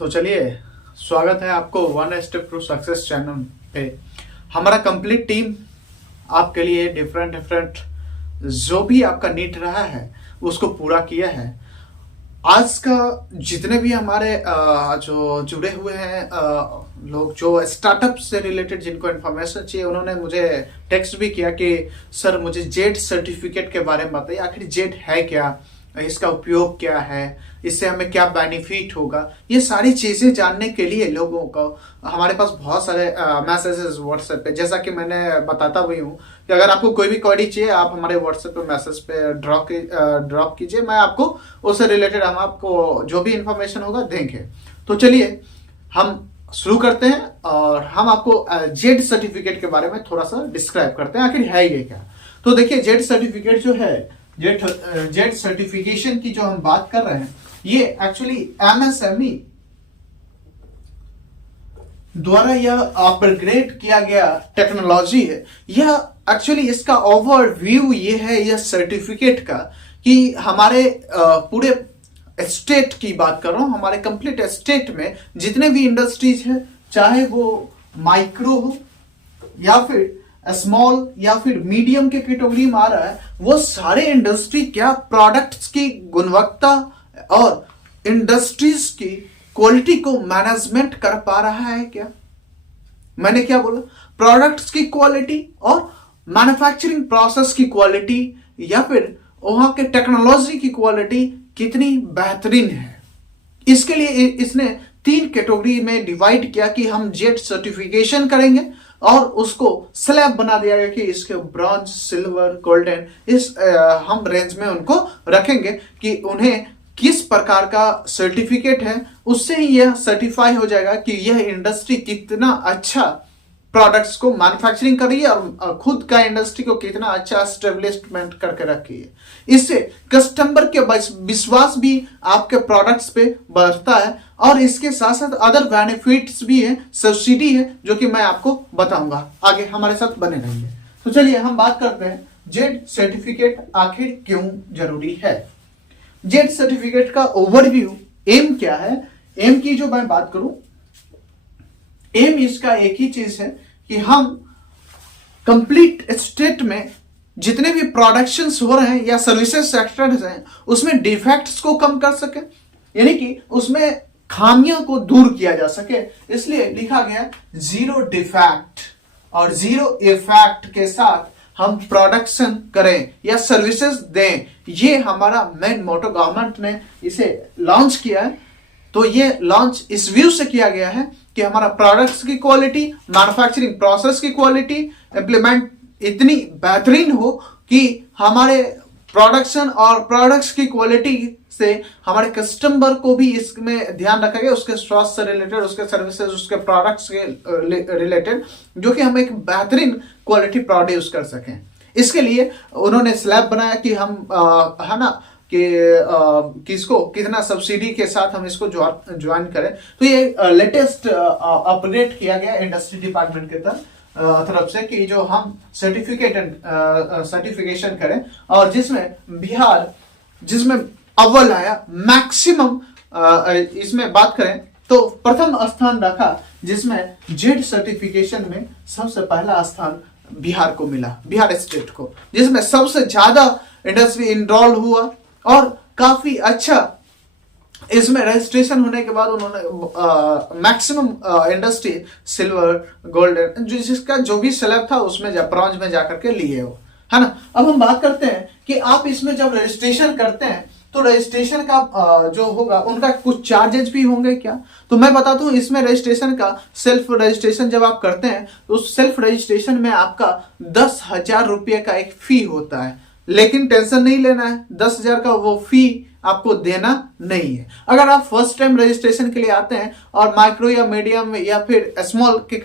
तो चलिए, स्वागत है आपको one step to success channel पे। हमारा कंप्लीट टीम आपके लिए डिफरेंट डिफरेंट जो भी आपका नीड रहा है उसको पूरा किया है। आज का जितने भी हमारे जो जुड़े हुए हैं लोग जो स्टार्टअप से रिलेटेड जिनको इन्फॉर्मेशन चाहिए, उन्होंने मुझे टेक्स्ट भी किया कि सर मुझे जेड सर्टिफिकेट के बारे में बताइए, आखिर जेड है क्या, इसका उपयोग क्या है, इससे हमें क्या बेनिफिट होगा। ये सारी चीजें जानने के लिए लोगों को हमारे पास बहुत सारे मैसेजेस व्हाट्सएप पे, जैसा कि मैंने बताता भी हूँ कि अगर आपको कोई भी क्वेरी चाहिए आप हमारे व्हाट्सएप पे मैसेज पे ड्रॉप कीजिए, मैं आपको उससे रिलेटेड हम आपको जो भी इंफॉर्मेशन होगा देंगे। तो चलिए हम शुरू करते हैं और हम आपको जेड सर्टिफिकेट के बारे में थोड़ा सा डिस्क्राइब करते हैं, आखिर है ये क्या। तो देखिए, जेड सर्टिफिकेट जो है, जेड सर्टिफिकेशन की जो हम बात कर रहे हैं, ये एक्चुअली एमएसएमई द्वारा यह अपग्रेड किया गया टेक्नोलॉजी है। यह एक्चुअली इसका ओवरव्यू ये है यह सर्टिफिकेट का कि हमारे पूरे स्टेट की बात कर रहा हूं, हमारे कंप्लीट स्टेट में जितने भी इंडस्ट्रीज है, चाहे वो माइक्रो हो या फिर स्मॉल या फिर मीडियम के कैटेगरी में आ रहा है, वो सारे इंडस्ट्री क्या प्रोडक्ट्स की गुणवत्ता और इंडस्ट्रीज की क्वालिटी को मैनेजमेंट कर पा रहा है क्या। मैंने क्या बोला, प्रोडक्ट्स की क्वालिटी और मैन्युफैक्चरिंग प्रोसेस की क्वालिटी या फिर वहां के टेक्नोलॉजी की क्वालिटी कितनी बेहतरीन है। इसके लिए इसने 3 कैटेगरी में डिवाइड किया कि हम जेड सर्टिफिकेशन करेंगे और उसको स्लैब बना दिया गया कि इसके ब्रॉन्ज, सिल्वर, गोल्डन, इस हम रेंज में उनको रखेंगे कि उन्हें किस प्रकार का सर्टिफिकेट है, उससे ही यह सर्टिफाई हो जाएगा कि यह इंडस्ट्री कितना अच्छा प्रोडक्ट्स को मैन्युफैक्चरिंग कर रही है और खुद का इंडस्ट्री को कितना अच्छा एस्टेब्लिशमेंट करके रखी है। इससे कस्टमर के विश्वास भी आपके प्रोडक्ट्स पे बढ़ता है और इसके साथ साथ अदर बेनिफिट्स भी है, सब्सिडी है, जो कि मैं आपको बताऊंगा। आगे हमारे साथ बने रहिए। तो चलिए हम बात करते हैं जेड सर्टिफिकेट आखिर क्यों जरूरी है। जेड सर्टिफिकेट का ओवरव्यू, एम क्या है। एम की जो मैं बात करूं, एम इसका एक ही चीज है कि हम कंप्लीट स्टेट में जितने भी प्रोडक्शंस हो रहे हैं या सर्विसेज सेक्टर्स हैं उसमें डिफेक्ट्स को कम कर सके, यानी कि उसमें खामियों को दूर किया जा सके। इसलिए लिखा गया जीरो डिफेक्ट और जीरो इफेक्ट के साथ हम प्रोडक्शन करें या सर्विसेज दें। ये हमारा मेन मोटो गवर्नमेंट ने इसे लॉन्च किया है। तो ये लॉन्च इस व्यू से किया गया है कि हमारा प्रोडक्ट्स की क्वालिटी, मैन्युफैक्चरिंग प्रोसेस की क्वालिटी, इंप्लीमेंट इतनी बेहतरीन हो कि हमारे प्रोडक्शन और प्रोडक्ट्स की क्वालिटी से हमारे कस्टमर को भी इसमें ध्यान रखा गया, उसके स्वास्थ्य से रिलेटेड, उसके सर्विसेज, उसके प्रोडक्ट्स के रिलेटेड, जो कि हम एक बेहतरीन क्वालिटी प्रोड्यूस कर सकें। इसके लिए उन्होंने स्लैब बनाया कि हम है ना कि किसको कितना सब्सिडी के साथ हम इसको ज्वाइन करें। तो ये लेटेस्ट अपग्रेड किया गया इंडस्ट्री डिपार्टमेंट के तरफ से कि जो हम सर्टिफिकेशन करें, और जिसमें बिहार जिसमें अव्वल आया, मैक्सिमम इसमें बात करें तो प्रथम स्थान रखा, जिसमें जेड सर्टिफिकेशन में सबसे पहला स्थान बिहार को मिला, बिहार स्टेट को, जिसमें सबसे ज्यादा इंडस्ट्री इनरोल हुआ और काफी अच्छा इसमें रजिस्ट्रेशन होने के बाद उन्होंने मैक्सिमम इंडस्ट्री सिल्वर, गोल्डन, जिसका जो भी स्लैब था उसमें ब्रॉन्ज में जाकर के लिए हो, है ना। अब हम बात करते हैं कि आप इसमें जब रजिस्ट्रेशन करते हैं तो रजिस्ट्रेशन का जो होगा उनका कुछ चार्जेस भी होंगे क्या। तो मैं बताता हूं, इसमें रजिस्ट्रेशन का सेल्फ रजिस्ट्रेशन जब आप करते हैं तो उस सेल्फ रजिस्ट्रेशन में आपका 10,000 रुपये का एक फी होता है। लेकिन टेंशन नहीं लेना है, 10,000 का वो फी आपको देना नहीं है। अगर आप फर्स्ट टाइम रजिस्ट्रेशन के लिए आते हैं और माइक्रो या मीडियम या फिर स्मॉल के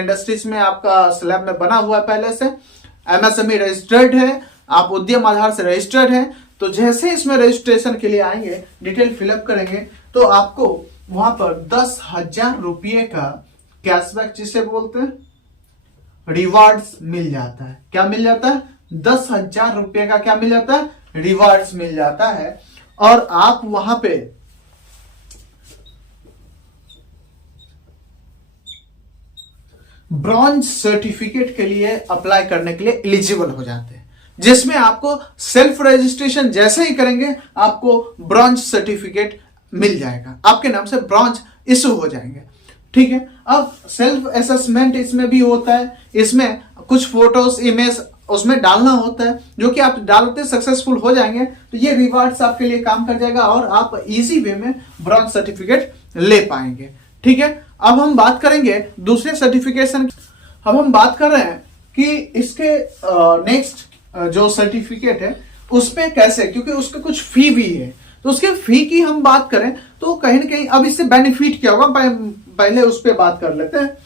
इंडस्ट्रीज में आपका स्लैब में बना हुआ है, पहले से एमएसएमई रजिस्टर्ड है, आप उद्यम आधार से रजिस्टर्ड है, तो जैसे इसमें रजिस्ट्रेशन के लिए आएंगे, डिटेल फिलअप करेंगे, तो आपको वहां पर 10,000 रुपये का कैशबैक जिसे बोलते हैं रिवार्ड्स मिल जाता है। क्या मिल जाता है? 10,000 रुपये का क्या मिल जाता है? रिवार्ड्स मिल जाता है। और आप वहां पे ब्रॉन्ज सर्टिफिकेट के लिए अप्लाई करने के लिए एलिजिबल हो जाते हैं, जिसमें आपको सेल्फ रजिस्ट्रेशन जैसे ही करेंगे आपको ब्रॉन्ज सर्टिफिकेट मिल जाएगा, आपके नाम से ब्रॉन्ज इशू हो जाएंगे। ठीक है, अब सेल्फ असेसमेंट इसमें भी होता है, इसमें कुछ फोटोज इमेज उसमें डालना होता है, जो कि आप डालते सक्सेसफुल हो जाएंगे तो ये रिवार्ड्स आपके लिए काम कर जाएगा और आप इजी वे में ब्रॉन्ज सर्टिफिकेट ले पाएंगे। ठीक है, अब हम बात करेंगे दूसरे सर्टिफिकेशन। अब हम बात कर रहे हैं कि इसके नेक्स्ट जो सर्टिफिकेट है उसमें कैसे, क्योंकि उसके कुछ फी भी है, तो उसके फी की हम बात करें तो कहीं ना कहीं अब इससे बेनिफिट क्या होगा, पहले उस पर बात कर लेते हैं।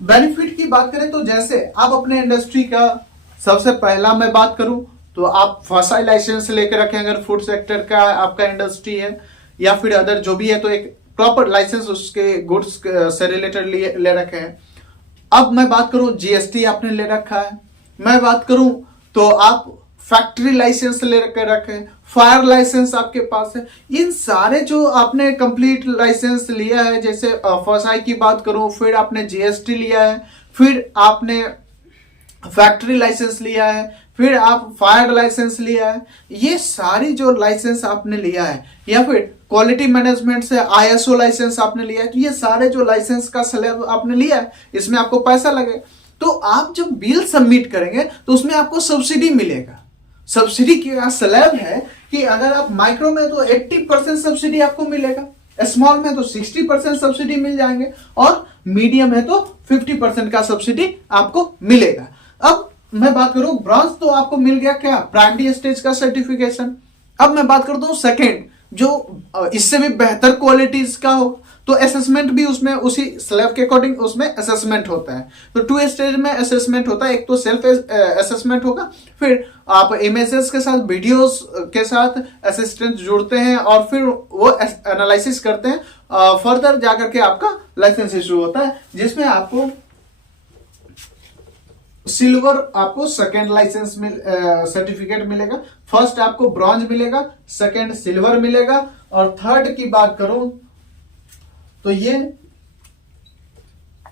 बेनिफिट की बात करें तो जैसे आप अपने इंडस्ट्री का, सबसे पहला मैं बात करूं तो आप फसाई लाइसेंस लेकर रखें, अगर फूड सेक्टर का आपका इंडस्ट्री है या फिर अदर जो भी है, तो एक प्रॉपर लाइसेंस उसके गुड्स से रिलेटेड ले रखे हैं। अब मैं बात करूं जीएसटी आपने ले रखा है, मैं बात करूं तो आप फैक्ट्री लाइसेंस ले रखे, फायर लाइसेंस आपके पास है, इन सारे जो आपने कंप्लीट लाइसेंस लिया है, जैसे फसाई की बात करूं, फिर आपने जीएसटी लिया है, फिर आपने फैक्ट्री लाइसेंस लिया है, फिर आप फायर लाइसेंस लिया है, ये सारी जो लाइसेंस आपने लिया है, या फिर क्वालिटी मैनेजमेंट से आईएसओ लाइसेंस आपने लिया है, तो ये सारे जो लाइसेंस का स्लैब आपने लिया है, इसमें आपको पैसा लगे, तो आप जब बिल सबमिट करेंगे तो उसमें आपको सब्सिडी मिलेगा। सब्सिडी का स्लैब है कि अगर आप माइक्रो में तो 80% सब्सिडी आपको मिलेगा, स्मॉल में तो 60% सब्सिडी मिल जाएंगे, और मीडियम है तो 50% का सब्सिडी आपको मिलेगा। अब मैं बात करूं ब्रॉन्ज, तो आपको मिल गया क्या, प्राइमरी स्टेज का सर्टिफिकेशन। अब मैं बात करता हूं सेकेंड, जो इससे भी बेहतर क्वालिटीज का हो, तो असेसमेंट भी उसमें उसी स्लैब के अकॉर्डिंग उसमें असेसमेंट होता है। तो 2 स्टेज में असेसमेंट होता है, एक तो सेल्फ असेसमेंट होगा, फिर आप इमेजेस के साथ, वीडियोस के साथ असिस्टेंट जुड़ते हैं और फिर वो एनालिसिस करते हैं, फर्दर जाकर के आपका लाइसेंस इशू होता है, जिसमें आपको सिल्वर, आपको सेकेंड लाइसेंस सर्टिफिकेट मिलेगा, फर्स्ट आपको ब्रॉन्ज मिलेगा, सेकेंड सिल्वर मिलेगा, और थर्ड की बात करूं तो ये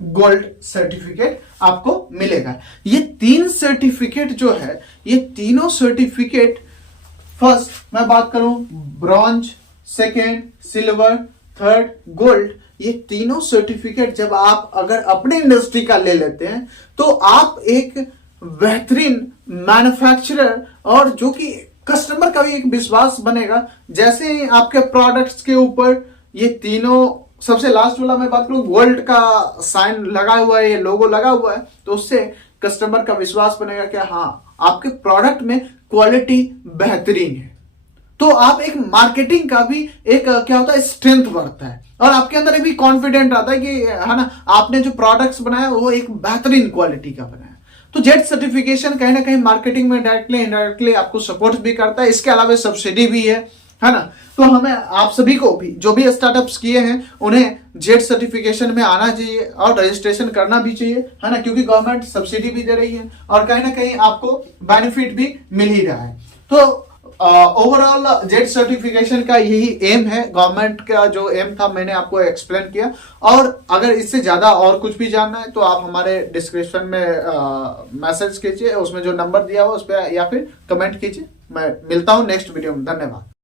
गोल्ड सर्टिफिकेट आपको मिलेगा। ये 3 सर्टिफिकेट जो है, ये तीनों सर्टिफिकेट, फर्स्ट मैं बात करूं bronze, second silver, third gold, ये तीनों सर्टिफिकेट जब आप अगर अपने इंडस्ट्री का ले लेते हैं तो आप एक बेहतरीन मैन्युफैक्चरर, और जो कि कस्टमर का भी एक विश्वास बनेगा, जैसे आपके प्रोडक्ट्स के ऊपर ये तीनों, सबसे लास्ट वाला मैं बात करूं गोल्ड का साइन लगा हुआ है, ये लोगो लगा हुआ है, तो उससे कस्टमर का विश्वास बनेगा कि हाँ आपके प्रोडक्ट में क्वालिटी बेहतरीन है। तो आप एक मार्केटिंग का भी एक क्या होता है, स्ट्रेंथ बढ़ता है, और आपके अंदर भी कॉन्फिडेंट आता है कि है ना, आपने जो प्रोडक्ट्स बनाया वो एक बेहतरीन क्वालिटी का बनाया। तो जेड सर्टिफिकेशन कहीं ना कहीं मार्केटिंग में डायरेक्टली इनडायरेक्टली आपको सपोर्ट भी करता है, इसके अलावा सब्सिडी भी है ना। तो हमें आप सभी को भी, जो भी स्टार्टअप्स किए हैं, उन्हें जेड सर्टिफिकेशन में आना चाहिए और रजिस्ट्रेशन करना भी चाहिए, है ना, क्योंकि गवर्नमेंट सब्सिडी भी दे रही है और कहीं ना कहीं आपको बेनिफिट भी मिल ही रहा है। तो ओवरऑल जेड सर्टिफिकेशन का यही एम है, गवर्नमेंट का जो एम था मैंने आपको एक्सप्लेन किया। और अगर इससे ज्यादा और कुछ भी जानना है तो आप हमारे डिस्क्रिप्शन में मैसेज कीजिए, उसमें जो नंबर दिया हुआ उस पर, या फिर कमेंट कीजिए। मैं मिलता हूं नेक्स्ट वीडियो में, धन्यवाद।